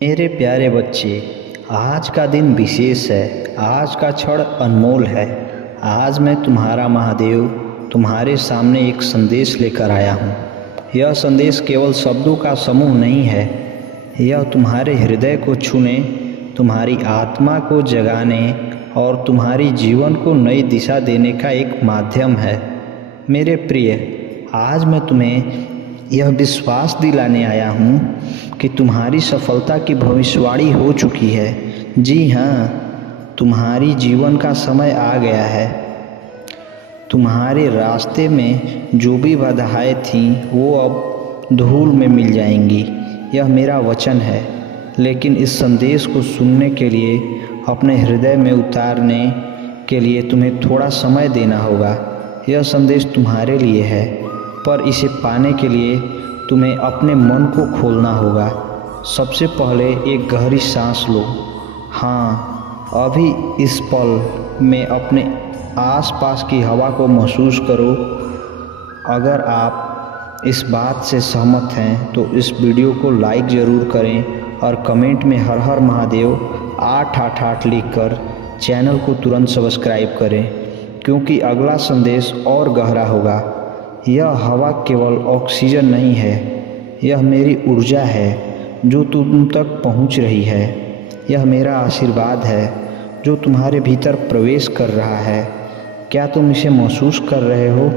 मेरे प्यारे बच्चे, आज का दिन विशेष है। आज का क्षण अनमोल है। आज मैं तुम्हारा महादेव तुम्हारे सामने एक संदेश लेकर आया हूँ। यह संदेश केवल शब्दों का समूह नहीं है। यह तुम्हारे हृदय को छूने, तुम्हारी आत्मा को जगाने और तुम्हारी जीवन को नई दिशा देने का एक माध्यम है। मेरे प्रिय, आज मैं तुम्हें यह विश्वास दिलाने आया हूँ कि तुम्हारी सफलता की भविष्यवाणी हो चुकी है। जी हाँ, तुम्हारी जीवन का समय आ गया है। तुम्हारे रास्ते में जो भी बाधाएं थीं वो अब धूल में मिल जाएंगी। यह मेरा वचन है। लेकिन इस संदेश को सुनने के लिए, अपने हृदय में उतारने के लिए तुम्हें थोड़ा समय देना होगा। यह संदेश तुम्हारे लिए है, पर इसे पाने के लिए तुम्हें अपने मन को खोलना होगा। सबसे पहले एक गहरी सांस लो। हाँ, अभी इस पल में अपने आसपास की हवा को महसूस करो। अगर आप इस बात से सहमत हैं तो इस वीडियो को लाइक ज़रूर करें और कमेंट में हर हर महादेव 888 लिखकर चैनल को तुरंत सब्सक्राइब करें, क्योंकि अगला संदेश और गहरा होगा। यह हवा केवल ऑक्सीजन नहीं है, यह मेरी ऊर्जा है जो तुम तक पहुंच रही है। यह मेरा आशीर्वाद है जो तुम्हारे भीतर प्रवेश कर रहा है। क्या तुम इसे महसूस कर रहे हो?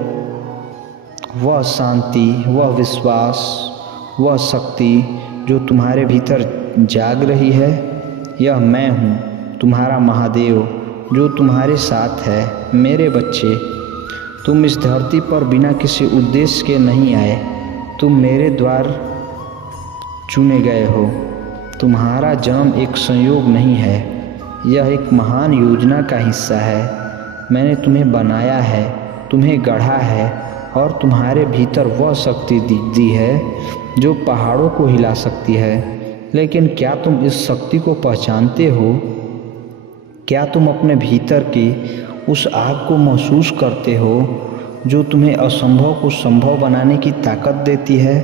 वह शांति, वह विश्वास, वह शक्ति जो तुम्हारे भीतर जाग रही है। यह मैं हूँ, तुम्हारा महादेव, जो तुम्हारे साथ है। मेरे बच्चे, तुम इस धरती पर बिना किसी उद्देश्य के नहीं आए। तुम मेरे द्वार चुने गए हो। तुम्हारा जन्म एक संयोग नहीं है, यह एक महान योजना का हिस्सा है। मैंने तुम्हें बनाया है, तुम्हें गढ़ा है और तुम्हारे भीतर वह शक्ति दी है जो पहाड़ों को हिला सकती है। लेकिन क्या तुम इस शक्ति को पहचानते हो? क्या तुम अपने भीतर की उस आग को महसूस करते हो जो तुम्हें असंभव को संभव बनाने की ताकत देती है?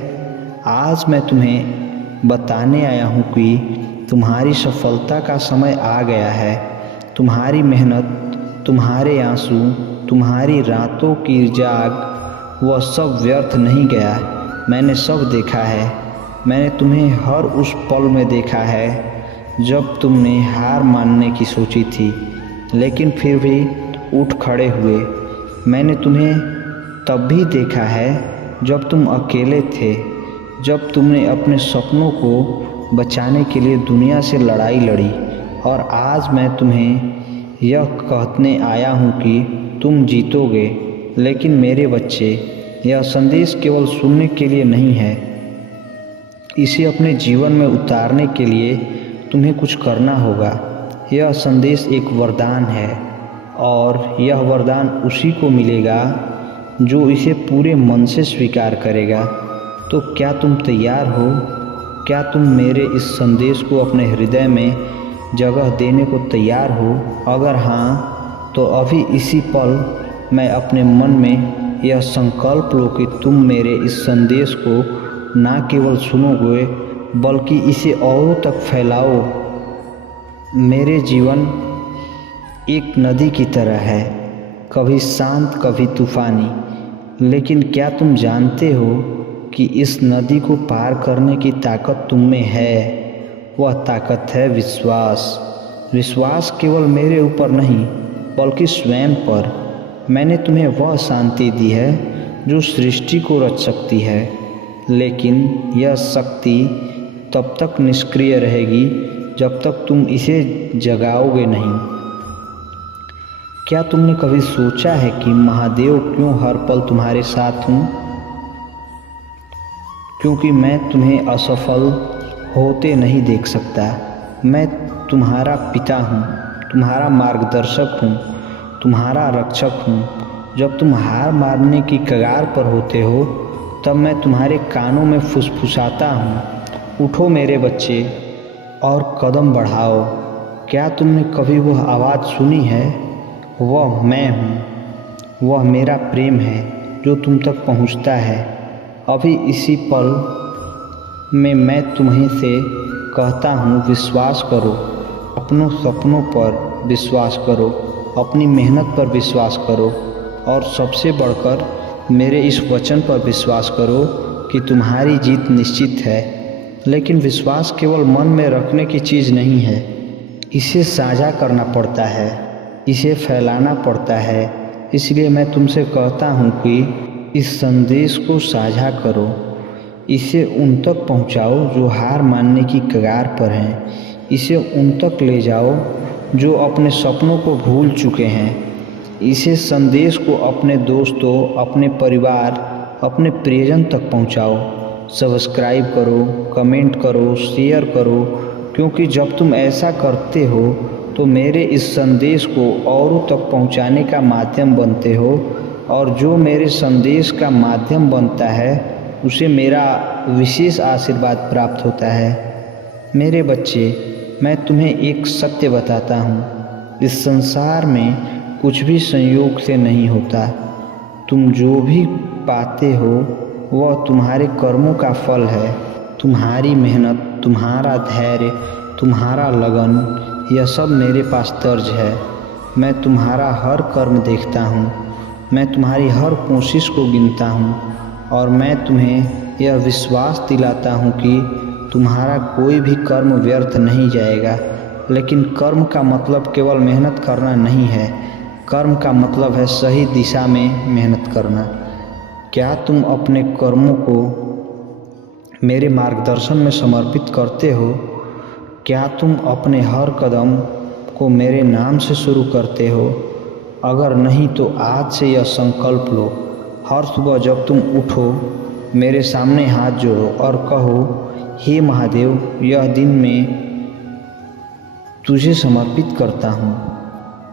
आज मैं तुम्हें बताने आया हूँ कि तुम्हारी सफलता का समय आ गया है। तुम्हारी मेहनत, तुम्हारे आंसू, तुम्हारी रातों की जाग, वह सब व्यर्थ नहीं गया। मैंने सब देखा है। मैंने तुम्हें हर उस पल में देखा है जब तुमने हार मानने की सोची थी, लेकिन फिर भी उठ खड़े हुए। मैंने तुम्हें तब भी देखा है जब तुम अकेले थे, जब तुमने अपने सपनों को बचाने के लिए दुनिया से लड़ाई लड़ी। और आज मैं तुम्हें यह कहने आया हूँ कि तुम जीतोगे। लेकिन मेरे बच्चे, यह संदेश केवल सुनने के लिए नहीं है। इसे अपने जीवन में उतारने के लिए तुम्हें कुछ करना होगा। यह संदेश एक वरदान है और यह वरदान उसी को मिलेगा जो इसे पूरे मन से स्वीकार करेगा। तो क्या तुम तैयार हो? क्या तुम मेरे इस संदेश को अपने हृदय में जगह देने को तैयार हो? अगर हाँ, तो अभी इसी पल मैं अपने मन में यह संकल्प लो कि तुम मेरे इस संदेश को ना केवल सुनोगे बल्कि इसे औरों तक फैलाओ। मेरे जीवन एक नदी की तरह है, कभी शांत कभी तूफानी। लेकिन क्या तुम जानते हो कि इस नदी को पार करने की ताकत तुम में है? वह ताकत है विश्वास। विश्वास केवल मेरे ऊपर नहीं बल्कि स्वयं पर। मैंने तुम्हें वह शांति दी है जो सृष्टि को रच सकती है, लेकिन यह शक्ति तब तक निष्क्रिय रहेगी जब तक तुम इसे जगाओगे नहीं। क्या तुमने कभी सोचा है कि महादेव क्यों हर पल तुम्हारे साथ हूँ? क्योंकि मैं तुम्हें असफल होते नहीं देख सकता। मैं तुम्हारा पिता हूँ, तुम्हारा मार्गदर्शक हूँ, तुम्हारा रक्षक हूँ। जब तुम हार मारने की कगार पर होते हो तब मैं तुम्हारे कानों में फुसफुसाता हूँ, उठो मेरे बच्चे और कदम बढ़ाओ। क्या तुमने कभी वह आवाज़ सुनी है? वह मैं हूँ, वह मेरा प्रेम है जो तुम तक पहुँचता है। अभी इसी पल में मैं तुम्हें से कहता हूँ, विश्वास करो, अपनों सपनों पर विश्वास करो, अपनी मेहनत पर विश्वास करो और सबसे बढ़कर मेरे इस वचन पर विश्वास करो कि तुम्हारी जीत निश्चित है। लेकिन विश्वास केवल मन में रखने की चीज़ नहीं है, इसे साझा करना पड़ता है, इसे फैलाना पड़ता है। इसलिए मैं तुमसे कहता हूँ कि इस संदेश को साझा करो, इसे उन तक पहुँचाओ जो हार मानने की कगार पर हैं, इसे उन तक ले जाओ जो अपने सपनों को भूल चुके हैं। इसे संदेश को अपने दोस्तों, अपने परिवार, अपने प्रियजन तक पहुँचाओ। सब्सक्राइब करो, कमेंट करो, शेयर करो, क्योंकि जब तुम ऐसा करते हो तो मेरे इस संदेश को औरों तक पहुंचाने का माध्यम बनते हो, और जो मेरे संदेश का माध्यम बनता है उसे मेरा विशेष आशीर्वाद प्राप्त होता है। मेरे बच्चे, मैं तुम्हें एक सत्य बताता हूँ, इस संसार में कुछ भी संयोग से नहीं होता। तुम जो भी पाते हो वह तुम्हारे कर्मों का फल है। तुम्हारी मेहनत, तुम्हारा धैर्य, तुम्हारा लगन, यह सब मेरे पास दर्ज है। मैं तुम्हारा हर कर्म देखता हूँ, मैं तुम्हारी हर कोशिश को गिनता हूँ, और मैं तुम्हें यह विश्वास दिलाता हूँ कि तुम्हारा कोई भी कर्म व्यर्थ नहीं जाएगा। लेकिन कर्म का मतलब केवल मेहनत करना नहीं है, कर्म का मतलब है सही दिशा में मेहनत करना। क्या तुम अपने कर्मों को मेरे मार्गदर्शन में समर्पित करते हो? क्या तुम अपने हर कदम को मेरे नाम से शुरू करते हो? अगर नहीं तो आज से यह संकल्प लो, हर सुबह जब तुम उठो मेरे सामने हाथ जोड़ो और कहो, हे महादेव, यह दिन मैं तुझे समर्पित करता हूँ।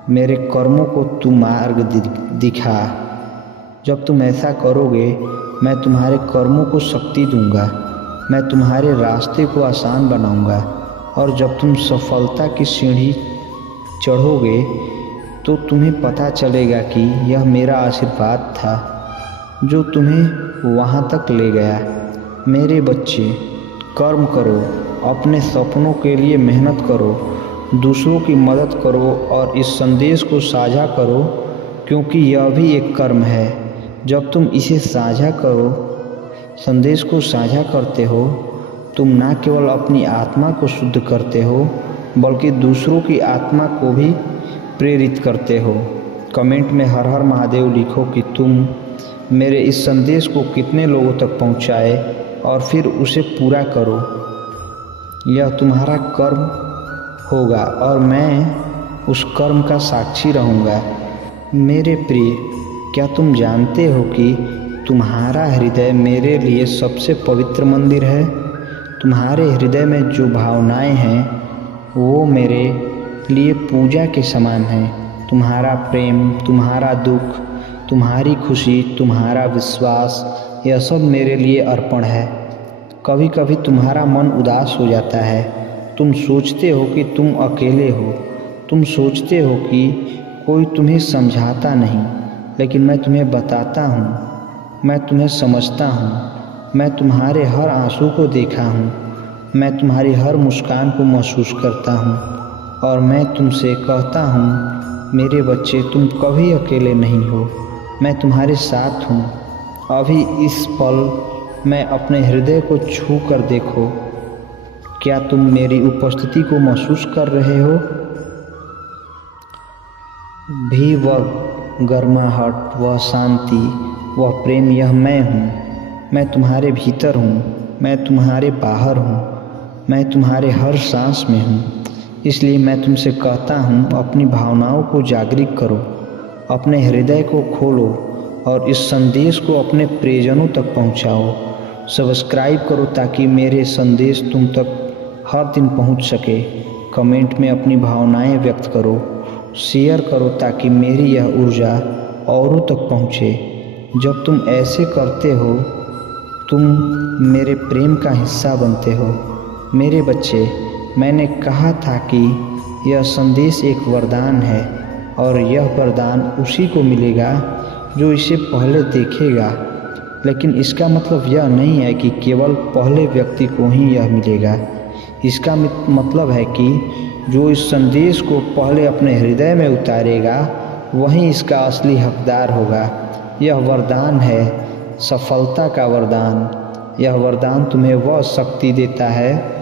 मेरे कर्मों को तू मार्ग दिखा। जब तुम ऐसा करोगे मैं तुम्हारे कर्मों को शक्ति दूंगा, मैं तुम्हारे रास्ते को आसान बनाऊंगा, और जब तुम सफलता की सीढ़ी चढ़ोगे तो तुम्हें पता चलेगा कि यह मेरा आशीर्वाद था जो तुम्हें वहाँ तक ले गया। मेरे बच्चे, कर्म करो, अपने सपनों के लिए मेहनत करो, दूसरों की मदद करो और इस संदेश को साझा करो, क्योंकि यह भी एक कर्म है। जब तुम इसे साझा करो, संदेश को साझा करते हो, तुम न केवल अपनी आत्मा को शुद्ध करते हो बल्कि दूसरों की आत्मा को भी प्रेरित करते हो। कमेंट में हर हर महादेव लिखो कि तुम मेरे इस संदेश को कितने लोगों तक पहुंचाए और फिर उसे पूरा करो। यह तुम्हारा कर्म होगा और मैं उस कर्म का साक्षी रहूँगा। मेरे प्रिय, क्या तुम जानते हो कि तुम्हारा हृदय मेरे लिए सबसे पवित्र मंदिर है? तुम्हारे हृदय में जो भावनाएं हैं वो मेरे लिए पूजा के समान हैं। तुम्हारा प्रेम, तुम्हारा दुख, तुम्हारी खुशी, तुम्हारा विश्वास, यह सब मेरे लिए अर्पण है। कभी कभी तुम्हारा मन उदास हो जाता है, तुम सोचते हो कि तुम अकेले हो, तुम सोचते हो कि कोई तुम्हें समझाता नहीं, लेकिन मैं तुम्हें बताता हूँ, मैं तुम्हें समझता हूँ। मैं तुम्हारे हर आंसू को देखा हूँ, मैं तुम्हारी हर मुस्कान को महसूस करता हूँ, और मैं तुमसे कहता हूँ, मेरे बच्चे, तुम कभी अकेले नहीं हो, मैं तुम्हारे साथ हूँ। अभी इस पल में अपने हृदय को छू कर देखो, क्या तुम मेरी उपस्थिति को महसूस कर रहे हो? भी वह गर्माहट, वह शांति, वह प्रेम, यह मैं हूँ। मैं तुम्हारे भीतर हूँ, मैं तुम्हारे बाहर हूँ, मैं तुम्हारे हर सांस में हूँ। इसलिए मैं तुमसे कहता हूँ, अपनी भावनाओं को जागृत करो, अपने हृदय को खोलो और इस संदेश को अपने प्रियजनों तक पहुँचाओ। सब्सक्राइब करो ताकि मेरे संदेश तुम तक हर दिन पहुँच सके। कमेंट में अपनी भावनाएं व्यक्त करो, शेयर करो ताकि मेरी यह ऊर्जा औरों तक पहुँचे। जब तुम ऐसे करते हो तुम मेरे प्रेम का हिस्सा बनते हो। मेरे बच्चे, मैंने कहा था कि यह संदेश एक वरदान है और यह वरदान उसी को मिलेगा जो इसे पहले देखेगा। लेकिन इसका मतलब यह नहीं है कि केवल पहले व्यक्ति को ही यह मिलेगा। इसका मतलब है कि जो इस संदेश को पहले अपने हृदय में उतारेगा वही इसका असली हकदार होगा। यह वरदान है, सफलता का वरदान। यह वरदान तुम्हें वह शक्ति देता है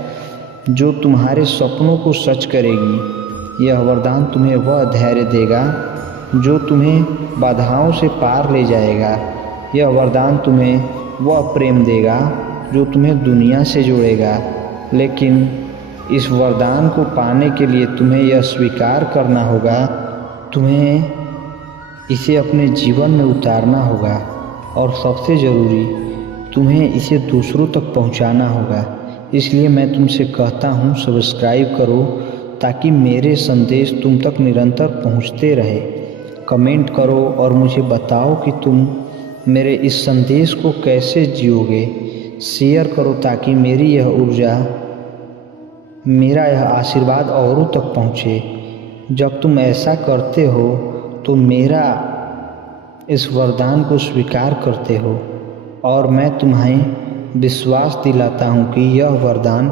जो तुम्हारे सपनों को सच करेगी। यह वरदान तुम्हें वह धैर्य देगा जो तुम्हें बाधाओं से पार ले जाएगा। यह वरदान तुम्हें वह प्रेम देगा जो तुम्हें दुनिया से जोड़ेगा। लेकिन इस वरदान को पाने के लिए तुम्हें यह स्वीकार करना होगा, तुम्हें इसे अपने जीवन में उतारना होगा और सबसे ज़रूरी तुम्हें इसे दूसरों तक पहुंचाना होगा। इसलिए मैं तुमसे कहता हूं, सब्सक्राइब करो ताकि मेरे संदेश तुम तक निरंतर पहुंचते रहे। कमेंट करो और मुझे बताओ कि तुम मेरे इस संदेश को कैसे जियोगे। शेयर करो ताकि मेरी यह ऊर्जा, मेरा यह आशीर्वाद औरों तक पहुँचे। जब तुम ऐसा करते हो तो मेरा इस वरदान को स्वीकार करते हो और मैं तुम्हें विश्वास दिलाता हूँ कि यह वरदान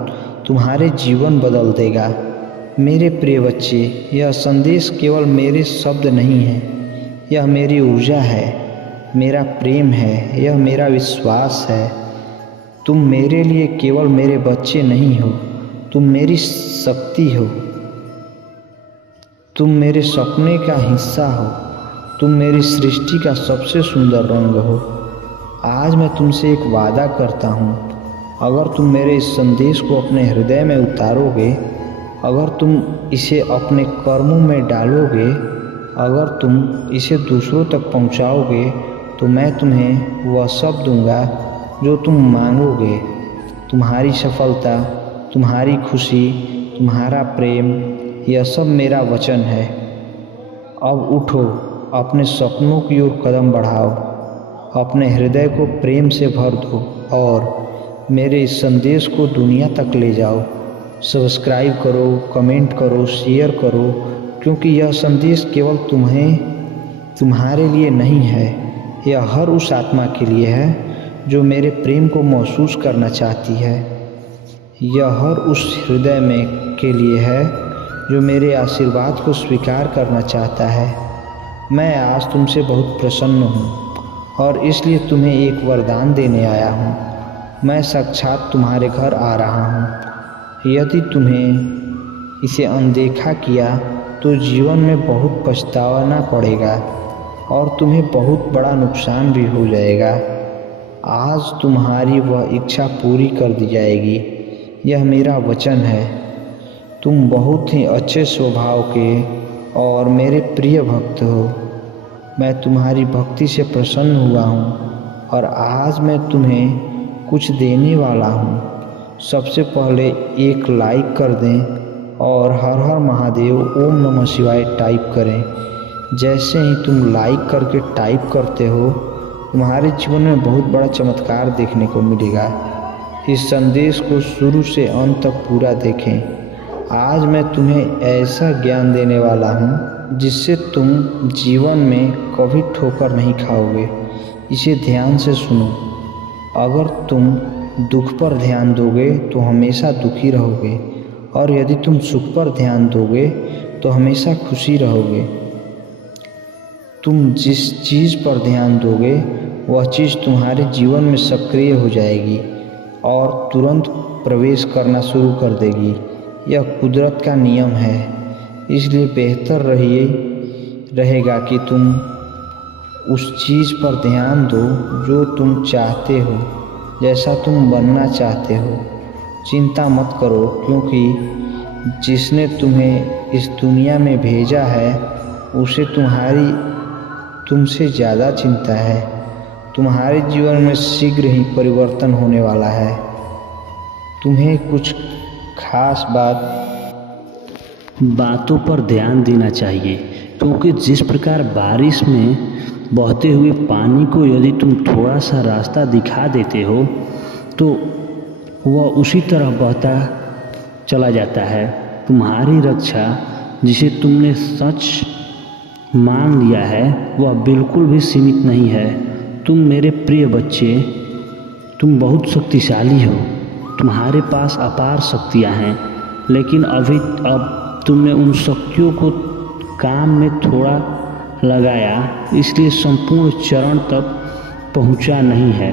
तुम्हारे जीवन बदल देगा। मेरे प्रिय बच्चे, यह संदेश केवल मेरे शब्द नहीं है, यह मेरी ऊर्जा है, मेरा प्रेम है, यह मेरा विश्वास है। तुम मेरे लिए केवल मेरे बच्चे नहीं हो, तुम मेरी शक्ति हो, तुम मेरे सपने का हिस्सा हो, तुम मेरी सृष्टि का सबसे सुंदर रंग हो। आज मैं तुमसे एक वादा करता हूँ, अगर तुम मेरे इस संदेश को अपने हृदय में उतारोगे, अगर तुम इसे अपने कर्मों में डालोगे, अगर तुम इसे दूसरों तक पहुँचाओगे, तो मैं तुम्हें वह सब दूंगा जो तुम मांगोगे। तुम्हारी सफलता, तुम्हारी खुशी, तुम्हारा प्रेम, यह सब मेरा वचन है। अब उठो, अपने सपनों की ओर कदम बढ़ाओ, अपने हृदय को प्रेम से भर दो और मेरे इस संदेश को दुनिया तक ले जाओ। सब्सक्राइब करो, कमेंट करो, शेयर करो, क्योंकि यह संदेश केवल तुम्हारे लिए नहीं है, यह हर उस आत्मा के लिए है जो मेरे प्रेम को महसूस करना चाहती है। यह हर उस हृदय में के लिए है जो मेरे आशीर्वाद को स्वीकार करना चाहता है। मैं आज तुमसे बहुत प्रसन्न हूँ और इसलिए तुम्हें एक वरदान देने आया हूँ। मैं साक्षात तुम्हारे घर आ रहा हूँ। यदि तुम्हें इसे अनदेखा किया तो जीवन में बहुत पछताना पड़ेगा और तुम्हें बहुत बड़ा नुकसान भी हो जाएगा। आज तुम्हारी वह इच्छा पूरी कर दी जाएगी, यह मेरा वचन है। तुम बहुत ही अच्छे स्वभाव के और मेरे प्रिय भक्त हो। मैं तुम्हारी भक्ति से प्रसन्न हुआ हूँ और आज मैं तुम्हें कुछ देने वाला हूँ। सबसे पहले एक लाइक कर दें और हर हर महादेव ओम नमः शिवाय टाइप करें। जैसे ही तुम लाइक करके टाइप करते हो, तुम्हारे जीवन में बहुत बड़ा चमत्कार देखने को मिलेगा। इस संदेश को शुरू से अंत तक पूरा देखें। आज मैं तुम्हें ऐसा ज्ञान देने वाला हूँ जिससे तुम जीवन में कभी ठोकर नहीं खाओगे। इसे ध्यान से सुनो। अगर तुम दुख पर ध्यान दोगे तो हमेशा दुखी रहोगे और यदि तुम सुख पर ध्यान दोगे तो हमेशा खुशी रहोगे। तुम जिस चीज़ पर ध्यान दोगे वह चीज़ तुम्हारे जीवन में सक्रिय हो जाएगी और तुरंत प्रवेश करना शुरू कर देगी। यह कुदरत का नियम है, इसलिए बेहतर रहेगा कि तुम उस चीज़ पर ध्यान दो जो तुम चाहते हो, जैसा तुम बनना चाहते हो। चिंता मत करो, क्योंकि जिसने तुम्हें इस दुनिया में भेजा है उसे तुमसे ज़्यादा चिंता है। तुम्हारे जीवन में शीघ्र ही परिवर्तन होने वाला है। तुम्हें कुछ खास बातों पर ध्यान देना चाहिए, क्योंकि जिस प्रकार बारिश में बहते हुए पानी को यदि तुम थोड़ा सा रास्ता दिखा देते हो तो वह उसी तरह बहता चला जाता है। तुम्हारी रक्षा जिसे तुमने सच मान लिया है वह बिल्कुल भी सीमित नहीं है। तुम मेरे प्रिय बच्चे, तुम बहुत शक्तिशाली हो। तुम्हारे पास अपार शक्तियाँ हैं, लेकिन अब तुमने उन शक्तियों को काम में थोड़ा लगाया, इसलिए संपूर्ण चरण तक पहुंचा नहीं है।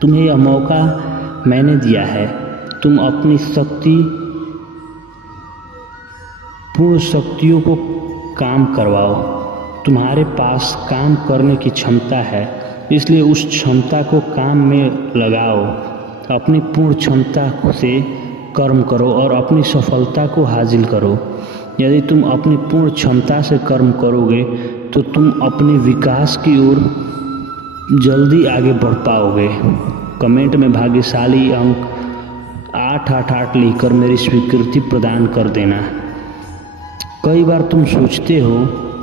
तुम्हें यह मौका मैंने दिया है। तुम अपनी पूर्ण शक्तियों को काम करवाओ। तुम्हारे पास काम करने की क्षमता है, इसलिए उस क्षमता को काम में लगाओ। अपनी पूर्ण क्षमता से कर्म करो और अपनी सफलता को हासिल करो। यदि तुम अपनी पूर्ण क्षमता से कर्म करोगे तो तुम अपने विकास की ओर जल्दी आगे बढ़ पाओगे। कमेंट में भाग्यशाली अंक 888 लिखकर मेरी स्वीकृति प्रदान कर देना। कई बार तुम सोचते हो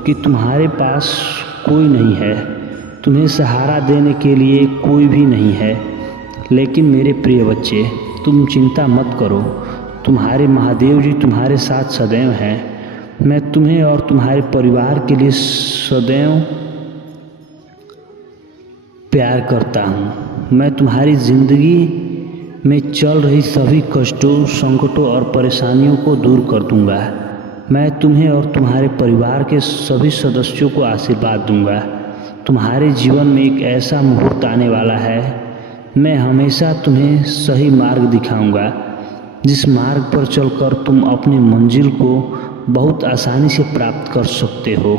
कि तुम्हारे पास कोई नहीं है, तुम्हें सहारा देने के लिए कोई भी नहीं है, लेकिन मेरे प्रिय बच्चे, तुम चिंता मत करो। तुम्हारे महादेव जी तुम्हारे साथ सदैव हैं। मैं तुम्हें और तुम्हारे परिवार के लिए सदैव प्यार करता हूँ। मैं तुम्हारी ज़िंदगी में चल रही सभी कष्टों, संकटों और परेशानियों को दूर कर दूँगा। मैं तुम्हें और तुम्हारे परिवार के सभी सदस्यों को आशीर्वाद दूँगा। तुम्हारे जीवन में एक ऐसा मुहूर्त आने वाला है। मैं हमेशा तुम्हें सही मार्ग दिखाऊंगा, जिस मार्ग पर चलकर तुम अपनी मंजिल को बहुत आसानी से प्राप्त कर सकते हो।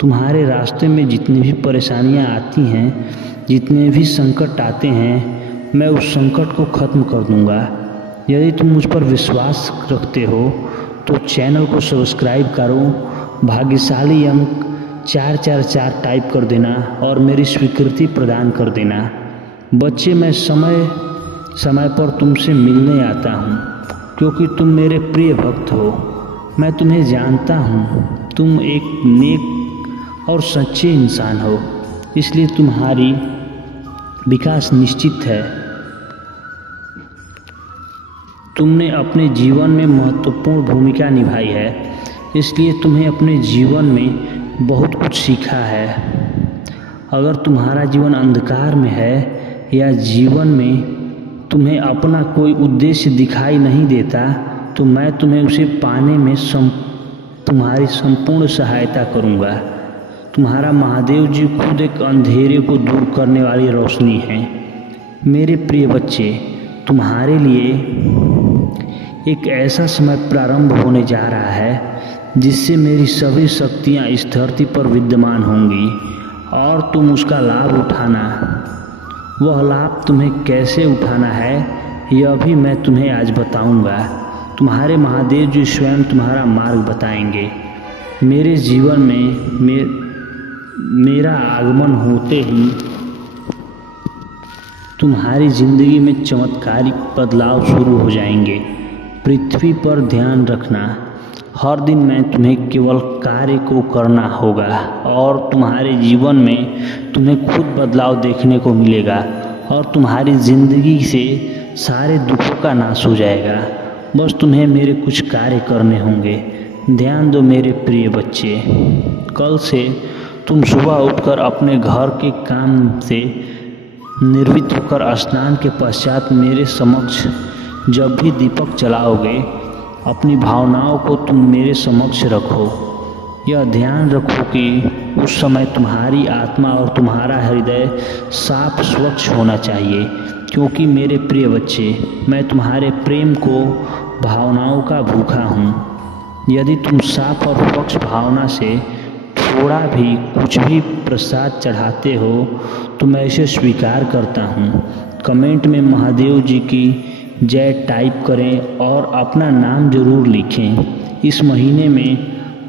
तुम्हारे रास्ते में जितनी भी परेशानियां आती हैं, जितने भी संकट आते हैं, मैं उस संकट को ख़त्म कर दूंगा। यदि तुम मुझ पर विश्वास रखते हो तो चैनल को सब्सक्राइब करो, भाग्यशाली अंक 444 टाइप कर देना और मेरी स्वीकृति प्रदान कर देना। बच्चे, मैं समय समय पर तुमसे मिलने आता हूँ, क्योंकि तुम मेरे प्रिय भक्त हो। मैं तुम्हें जानता हूँ, तुम एक नेक और सच्चे इंसान हो, इसलिए तुम्हारी विकास निश्चित है। तुमने अपने जीवन में महत्वपूर्ण भूमिका निभाई है, इसलिए तुम्हें अपने जीवन में बहुत कुछ सीखा है। अगर तुम्हारा जीवन अंधकार में है या जीवन में तुम्हें अपना कोई उद्देश्य दिखाई नहीं देता, तो मैं तुम्हें उसे पाने में तुम्हारी संपूर्ण सहायता करूंगा। तुम्हारा महादेव जी खुद एक अंधेरे को दूर करने वाली रोशनी है। मेरे प्रिय बच्चे, तुम्हारे लिए एक ऐसा समय प्रारंभ होने जा रहा है जिससे मेरी सभी शक्तियाँ इस धरती पर विद्यमान होंगी और तुम उसका लाभ उठाना। वह लाभ तुम्हें कैसे उठाना है, यह भी मैं तुम्हें आज बताऊंगा। तुम्हारे महादेव जी स्वयं तुम्हारा मार्ग बताएंगे। मेरे जीवन में मेरा आगमन होते ही तुम्हारी ज़िंदगी में चमत्कारिक बदलाव शुरू हो जाएंगे। पृथ्वी पर ध्यान रखना, हर दिन मैं तुम्हें केवल कार्य को करना होगा और तुम्हारे जीवन में तुम्हें खुद बदलाव देखने को मिलेगा और तुम्हारी ज़िंदगी से सारे दुखों का नाश हो जाएगा। बस तुम्हें मेरे कुछ कार्य करने होंगे। ध्यान दो मेरे प्रिय बच्चे, कल से तुम सुबह उठकर अपने घर के काम से निर्वृत्त होकर स्नान के पश्चात मेरे समक्ष जब भी दीपक जलाओगे, अपनी भावनाओं को तुम मेरे समक्ष रखो। यह ध्यान रखो कि उस समय तुम्हारी आत्मा और तुम्हारा हृदय साफ स्वच्छ होना चाहिए, क्योंकि मेरे प्रिय बच्चे, मैं तुम्हारे प्रेम को भावनाओं का भूखा हूँ। यदि तुम साफ और स्वच्छ भावना से थोड़ा भी कुछ भी प्रसाद चढ़ाते हो तो मैं इसे स्वीकार करता हूँ। कमेंट में महादेव जी की जय टाइप करें और अपना नाम ज़रूर लिखें। इस महीने में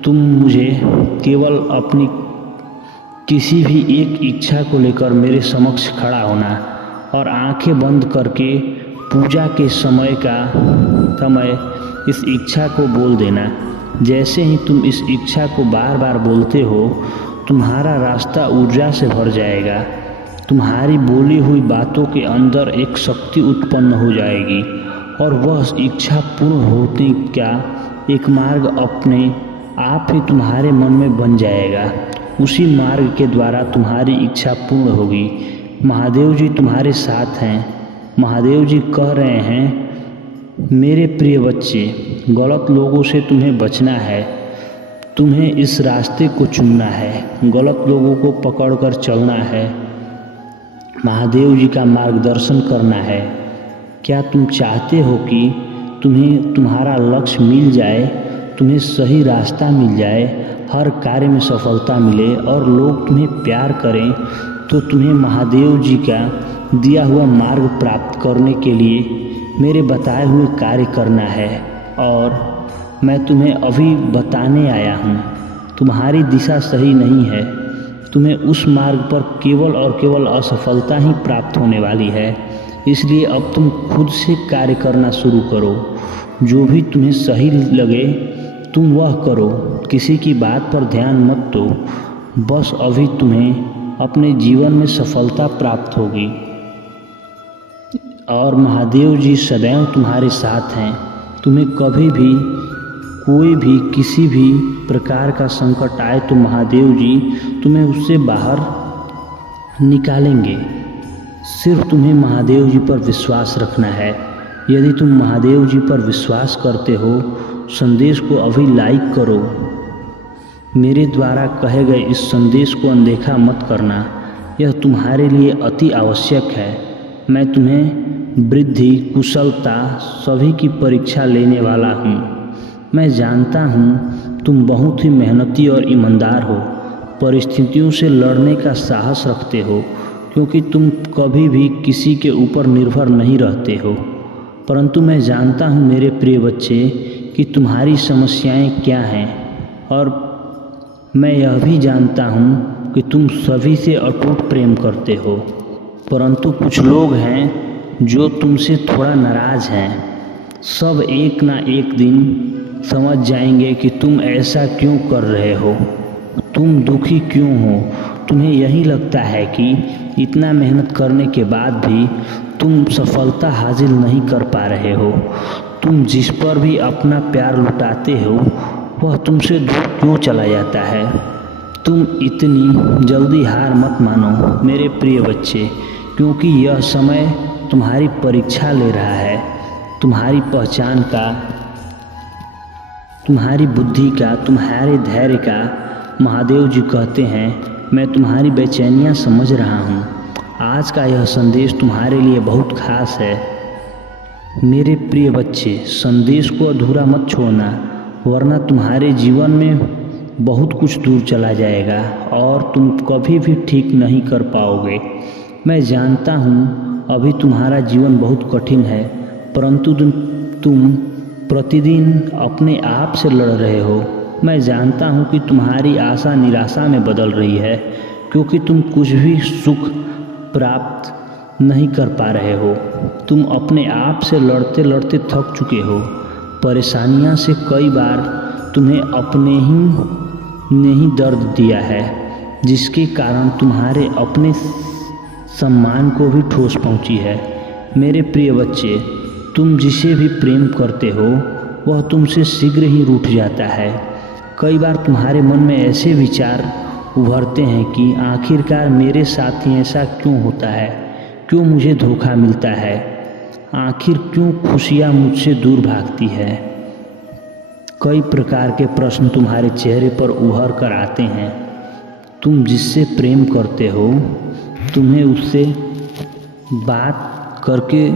तुम मुझे केवल अपनी किसी भी एक इच्छा को लेकर मेरे समक्ष खड़ा होना और आंखें बंद करके पूजा के समय इस इच्छा को बोल देना। जैसे ही तुम इस इच्छा को बार बार बोलते हो, तुम्हारा रास्ता ऊर्जा से भर जाएगा। तुम्हारी बोली हुई बातों के अंदर एक शक्ति उत्पन्न हो जाएगी और वह इच्छा पूर्ण होने का एक मार्ग अपने आप ही तुम्हारे मन में बन जाएगा उसी मार्ग के द्वारा तुम्हारी इच्छा पूर्ण होगी। महादेव जी तुम्हारे साथ हैं। महादेव जी कह रहे हैं, मेरे प्रिय बच्चे, गलत लोगों से तुम्हें बचना है। तुम्हें इस रास्ते को चुनना है, गलत लोगों को पकड़कर चलना है, महादेव जी का मार्गदर्शन करना है। क्या तुम चाहते हो कि तुम्हें तुम्हारा लक्ष्य मिल जाए, तुम्हें सही रास्ता मिल जाए, हर कार्य में सफलता मिले और लोग तुम्हें प्यार करें? तो तुम्हें महादेव जी का दिया हुआ मार्ग प्राप्त करने के लिए मेरे बताए हुए कार्य करना है। और मैं तुम्हें अभी बताने आया हूँ, तुम्हारी दिशा सही नहीं है। तुम्हें उस मार्ग पर केवल और केवल असफलता ही प्राप्त होने वाली है। इसलिए अब तुम खुद से कार्य करना शुरू करो। जो भी तुम्हें सही लगे तुम वह करो, किसी की बात पर ध्यान मत दो। बस अभी तुम्हें अपने जीवन में सफलता प्राप्त होगी और महादेव जी सदैव तुम्हारे साथ हैं। तुम्हें कभी भी कोई भी किसी भी प्रकार का संकट आए तो महादेव जी तुम्हें उससे बाहर निकालेंगे। सिर्फ तुम्हें महादेव जी पर विश्वास रखना है। यदि तुम महादेव जी पर विश्वास करते हो, संदेश को अभी लाइक करो। मेरे द्वारा कहे गए इस संदेश को अनदेखा मत करना, यह तुम्हारे लिए अति आवश्यक है। मैं तुम्हें वृद्धि, कुशलता सभी की परीक्षा लेने वाला हूँ। मैं जानता हूँ तुम बहुत ही मेहनती और ईमानदार हो, परिस्थितियों से लड़ने का साहस रखते हो, क्योंकि तुम कभी भी किसी के ऊपर निर्भर नहीं रहते हो। परंतु मैं जानता हूँ मेरे प्रिय बच्चे कि तुम्हारी समस्याएं क्या हैं, और मैं यह भी जानता हूँ कि तुम सभी से अटूट प्रेम करते हो। परंतु कुछ लोग हैं जो तुमसे थोड़ा नाराज़ हैं। सब एक ना एक दिन समझ जाएंगे कि तुम ऐसा क्यों कर रहे हो, तुम दुखी क्यों हो। तुम्हें यही लगता है कि इतना मेहनत करने के बाद भी तुम सफलता हासिल नहीं कर पा रहे हो। तुम जिस पर भी अपना प्यार लुटाते हो वह तुमसे दूर क्यों चला जाता है। तुम इतनी जल्दी हार मत मानो मेरे प्रिय बच्चे, क्योंकि यह समय तुम्हारी परीक्षा ले रहा है। तुम्हारी पहचान का, तुम्हारी बुद्धि का, तुम्हारे धैर्य का। महादेव जी कहते हैं, मैं तुम्हारी बेचैनियाँ समझ रहा हूँ। आज का यह संदेश तुम्हारे लिए बहुत खास है। मेरे प्रिय बच्चे, संदेश को अधूरा मत छोड़ना, वरना तुम्हारे जीवन में बहुत कुछ दूर चला जाएगा और तुम कभी भी ठीक नहीं कर पाओगे। मैं जानता हूँ अभी तुम्हारा जीवन बहुत कठिन है, परंतु तुम प्रतिदिन अपने आप से लड़ रहे हो। मैं जानता हूँ कि तुम्हारी आशा निराशा में बदल रही है, क्योंकि तुम कुछ भी सुख प्राप्त नहीं कर पा रहे हो। तुम अपने आप से लड़ते लड़ते थक चुके हो। परेशानियाँ से कई बार तुम्हें अपने ही ने ही दर्द दिया है, जिसके कारण तुम्हारे अपने सम्मान को भी ठोस पहुँची है। मेरे प्रिय बच्चे, तुम जिसे भी प्रेम करते हो वह तुमसे शीघ्र ही रूठ जाता है। कई बार तुम्हारे मन में ऐसे विचार उभरते हैं कि आखिरकार मेरे साथ ही ऐसा क्यों होता है, क्यों मुझे धोखा मिलता है, आखिर क्यों खुशियाँ मुझसे दूर भागती है। कई प्रकार के प्रश्न तुम्हारे चेहरे पर उभर कर आते हैं। तुम जिससे प्रेम करते हो, तुम्हें उससे बात करके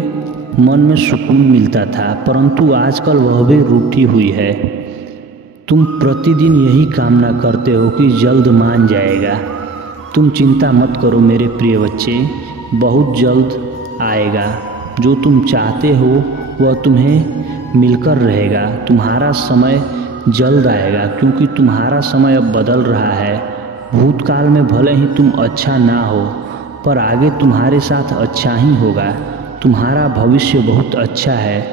मन में सुकून मिलता था, परंतु आजकल वह भी रूठी हुई है। तुम प्रतिदिन यही कामना करते हो कि जल्द मान जाएगा। तुम चिंता मत करो मेरे प्रिय बच्चे, बहुत जल्द आएगा। जो तुम चाहते हो वह तुम्हें मिलकर रहेगा। तुम्हारा समय जल्द आएगा, क्योंकि तुम्हारा समय अब बदल रहा है। भूतकाल में भले ही तुम अच्छा ना हो, पर आगे तुम्हारे साथ अच्छा ही होगा। तुम्हारा भविष्य बहुत अच्छा है।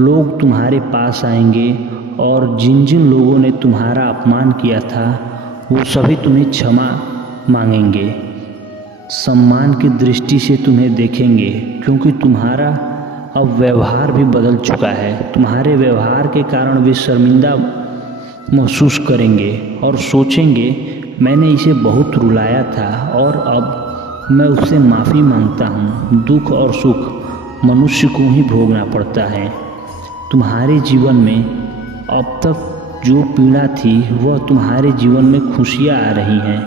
लोग तुम्हारे पास आएंगे और जिन जिन लोगों ने तुम्हारा अपमान किया था वो सभी तुम्हें क्षमा मांगेंगे, सम्मान की दृष्टि से तुम्हें देखेंगे, क्योंकि तुम्हारा अब व्यवहार भी बदल चुका है। तुम्हारे व्यवहार के कारण वे शर्मिंदा महसूस करेंगे और सोचेंगे मैंने इसे बहुत रुलाया था और अब मैं उससे माफ़ी मांगता हूँ। दुख और सुख मनुष्य को ही भोगना पड़ता है। तुम्हारे जीवन में अब तक जो पीड़ा थी वह तुम्हारे जीवन में खुशियाँ आ रही हैं।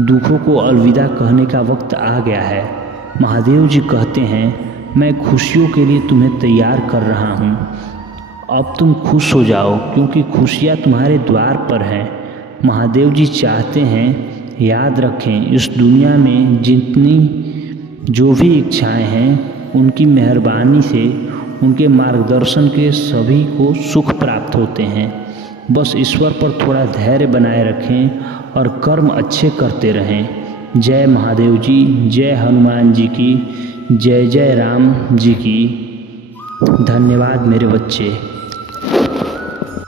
दुखों को अलविदा कहने का वक्त आ गया है। महादेव जी कहते हैं मैं खुशियों के लिए तुम्हें तैयार कर रहा हूँ। अब तुम खुश हो जाओ क्योंकि खुशियाँ तुम्हारे द्वार पर हैं। महादेव जी चाहते हैं, याद रखें, इस दुनिया में जितनी जो भी इच्छाएं हैं उनकी मेहरबानी से, उनके मार्गदर्शन के सभी को सुख प्राप्त होते हैं। बस ईश्वर पर थोड़ा धैर्य बनाए रखें और कर्म अच्छे करते रहें। जय महादेव जी, जय हनुमान जी की, जय जय राम जी की। धन्यवाद मेरे बच्चे।